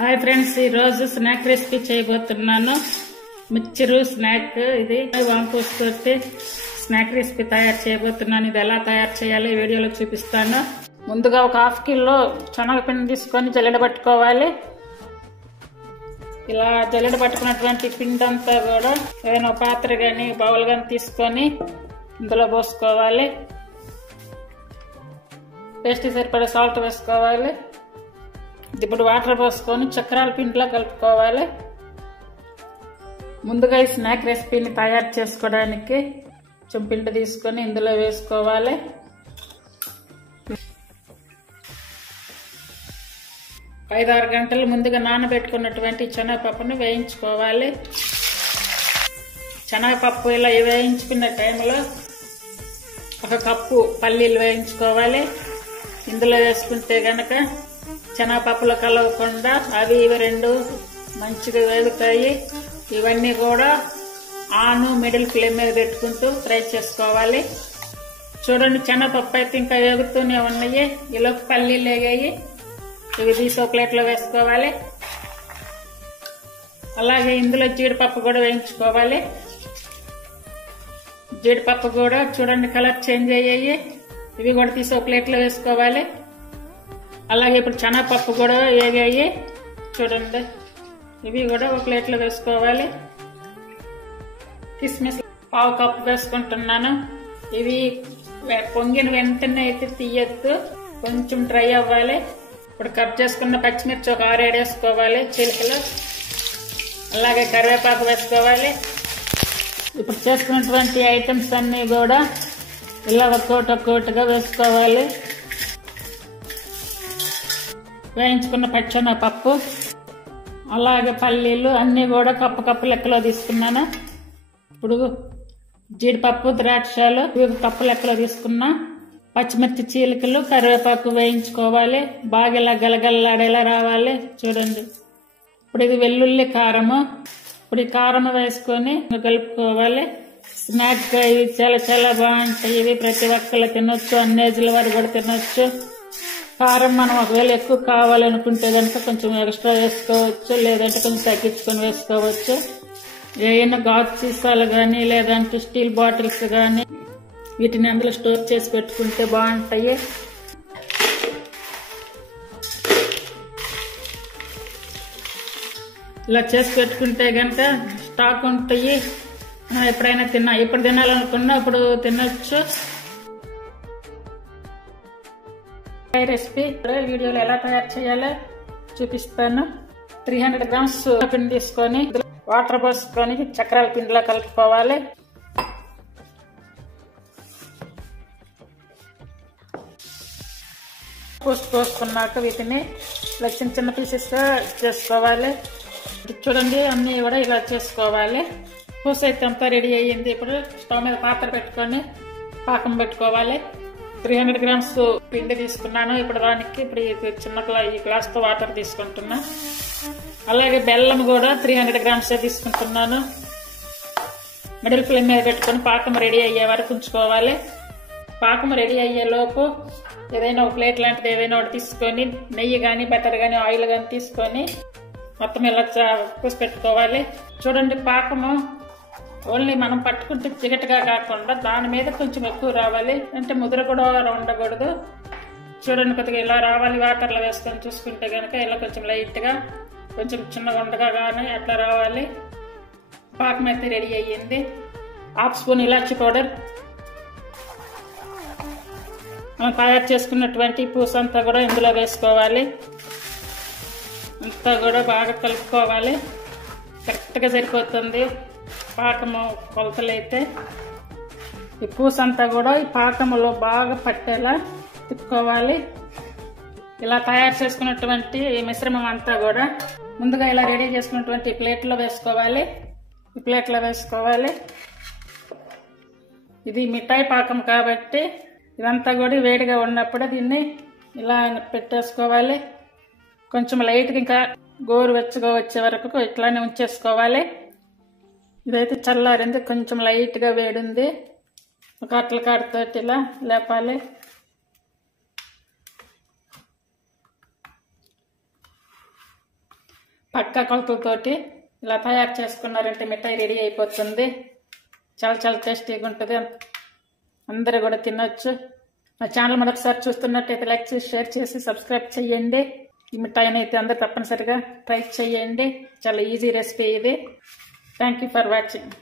Hi friends, ఈ రోజు snack recipe చేయబోతున్నాను. మిక్చరు స్నాక్ ఇది వాంపూసుకొస్తే స్నాక్ రెసిపీ తయారు చేయబోతున్నాను. ఇది ఎలా తయారు చేయాలో ఈ వీడియోలో చూపిస్తాను. ముందుగా ఒక హాఫ్ కిలో శనగపిండి తీసుకొని జల్లెడ పట్టుకోవాలి. ఇలా జల్లెడ పట్టుకున్నటువంటి పిండి అంతా కూడా ఏదైనా పాత్ర కానీ బౌల్ కానీ తీసుకొని ఇందులో పోసుకోవాలి. టేస్ట్ సరిపడే సాల్ట్ వేసుకోవాలి. ఇప్పుడు వాటర్ పోసుకొని చక్రాల పిండిలో కలుపుకోవాలి. ముందుగా ఈ స్నాక్ రెసిపీని తయారు చేసుకోవడానికి కొంచెం పిండి తీసుకొని ఇందులో వేసుకోవాలి. ఐదు ఆరు గంటలు ముందుగా నానబెట్టుకున్నటువంటి శనగపప్పును వేయించుకోవాలి. శనగపప్పు ఇలా వేయించుకున్న టైంలో ఒక కప్పు పల్లీలు వేయించుకోవాలి. ఇందులో వేసుకుంటే గనక శనగపప్పులో కలవకుండా అవి ఇవి రెండు మంచిగా వేగుతాయి. ఇవన్నీ కూడా ఆన్ మిడిల్ ఫ్లేమ్ మీద పెట్టుకుంటూ ఫ్రై చేసుకోవాలి. చూడండి, శనగపప్పు అయితే ఇంకా వేగుతూనే ఉన్నాయి. ఇలా పల్లీలు వేగాయి. ఇవి తీసి ఒక ప్లేట్లో వేసుకోవాలి. అలాగే ఇందులో జీడిపప్పు కూడా వేయించుకోవాలి. జీడిపప్పు కూడా చూడండి కలర్ చేంజ్ అయ్యాయి. ఇవి కూడా తీసి ఒక ప్లేట్లో వేసుకోవాలి. అలాగే ఇప్పుడు శనగపప్పు కూడా వేగాయి. చూడండి, ఇవి కూడా ఒక ప్లేట్లో వేసుకోవాలి. కిస్మిస్ పావు కప్పు వేసుకుంటున్నాను. ఇవి పొంగిన వెంటనే అయితే తీయద్దు, కొంచెం డ్రై అవ్వాలి. ఇప్పుడు కట్ చేసుకున్న పచ్చిమిర్చి ఒక 6-7 వేసుకోవాలి చిలుకలు. అలాగే కరివేపాకు వేసుకోవాలి. ఇప్పుడు చేసుకున్నటువంటి ఐటమ్స్ అన్నీ కూడా ఇలా ఒక్కొక్కటిగా వేసుకోవాలి. వేయించుకున్న పచ్చెనగపప్పు అలాగే పల్లీలు అన్నీ కూడా కప్పు లెక్కలో తీసుకున్నాను. ఇప్పుడు జీడిపప్పు ద్రాక్షలు కప్పు లెక్కలో తీసుకున్నా. పచ్చిమిర్చి చీలికలు కరివేపాకు వేయించుకోవాలి. బాగా ఇలా గలగలలాడేలా రావాలి. చూడండి, ఇప్పుడు ఇది వెల్లుల్లి కారము. ఇప్పుడు ఈ కారం వేసుకొని కలుపుకోవాలి. స్నాక్ ఇవి చాలా బాగుంటాయి. ఇవి ప్రతి ఒక్కరు తినొచ్చు, అన్ని ఏజ్ల వారు కూడా తినొచ్చు. కారం మనం ఒకవేళ ఎక్కువ కావాలనుకుంటే కనుక కొంచెం ఎక్స్ట్రా వేసుకోవచ్చు, లేదంటే కొంచెం తగ్గించుకొని వేసుకోవచ్చు. ఏమైనా గాజు సీసాలు కానీ లేదంటే స్టీల్ బాటిల్స్ కానీ వీటిని అందులో స్టోర్ చేసి పెట్టుకుంటే బాగుంటాయి. ఇలా చేసి పెట్టుకుంటే కనుక స్టాక్ ఉంటాయి. ఎప్పుడైనా ఎప్పుడు తినాలనుకున్నా ఇప్పుడు తినొచ్చు. రెసిపీ వీడియోలో ఎలా తయారు చేయాలో చూపిస్తాను. 300 గ్రామ్స్ పిండి తీసుకొని వాటర్ పోసుకొని చక్రాల పిండిలో కలుపుకోవాలి. పోసుకున్నాక వీటిని ఇలా చిన్న పీసెస్ గా చేసుకోవాలి. చూడండి, అన్ని కూడా ఇలా చేసుకోవాలి. పూస అయితే అంతా రెడీ అయ్యింది. ఇప్పుడు స్టవ్ మీద పాత్ర పెట్టుకొని పాకం పెట్టుకోవాలి. 300 గ్రామ్స్ పిండి తీసుకున్నాను. ఇప్పుడు దానికి చిన్న ఈ గ్లాస్ తో వాటర్ తీసుకుంటున్నా. అలాగే బెల్లం కూడా 300 గ్రామ్స్ తీసుకుంటున్నాను. మిడిల్ ఫ్లేమ్ మీద పెట్టుకొని పాకం రెడీ అయ్యే వరకు ఉంచుకోవాలి. పాకం రెడీ అయ్యే లోపు ఏదైనా ఒక ప్లేట్ లాంటిది ఏదైనా ఒకటి తీసుకొని నెయ్యి కానీ బటర్ కానీ ఆయిల్ కానీ తీసుకొని మొత్తం ఇలా పూసి పెట్టుకోవాలి. చూడండి, పాకము ఓన్లీ మనం పట్టుకుంటే చిగటగా కాకుండా దాని మీద కొంచెం ఎక్కువ రావాలి. అంటే ముద్ర కూడా ఉండకూడదు. చూడండి, కొద్దిగా ఇలా రావాలి. వాటర్లో వేసుకొని చూసుకుంటే కనుక ఇలా కొంచెం లైట్గా కొంచెం చిన్నగా ఉండగా కానీ అట్లా రావాలి. పాకం అయితే రెడీ అయ్యింది. 1/2 స్పూన్ ఇలాచి పౌడర్, మనం తయారు చేసుకున్నటువంటి పూస అంతా కూడా ఇందులో వేసుకోవాలి. అంతా కూడా బాగా కలుపుకోవాలి. కరెక్ట్గా సరిపోతుంది పాకము కొలతలైతే. ఈ పూసంతా కూడా ఈ పాకములో బాగా పట్టేలా తిప్పుకోవాలి. ఇలా తయారు చేసుకున్నటువంటి ఈ మిశ్రమం అంతా కూడా ముందుగా ఇలా రెడీ చేసుకున్నటువంటి ప్లేట్లో వేసుకోవాలి. ఈ ప్లేట్లో వేసుకోవాలి. ఇది మిఠాయి పాకం కాబట్టి ఇదంతా కూడా వేడిగా ఉన్నప్పుడు దీన్ని ఇలా పెట్టేసుకోవాలి. కొంచెం లైట్గా ఇంకా గోరు వెచ్చగా వచ్చే వరకు ఇట్లానే ఉంచేసుకోవాలి. ఇదైతే చల్లారింది, కొంచెం లైట్గా వేడింది. ఒక అట్ల కాడతో ఇలా లేపాలి. పక్కా కొలతలతోటి ఇలా తయారు చేసుకున్నారంటే మిఠాయి రెడీ అయిపోతుంది. చాలా చాలా టేస్టీగా ఉంటుంది. అందరూ కూడా తినొచ్చు. నా ఛానల్ మొదటిసారి చూస్తున్నట్టయితే లైక్ చేసి, షేర్ చేసి, సబ్స్క్రైబ్ చేయండి. ఈ మిఠాయిని అయితే అందరూ తప్పనిసరిగా ట్రై చేయండి. చాలా ఈజీ రెసిపీ ఇది. Thank you for watching.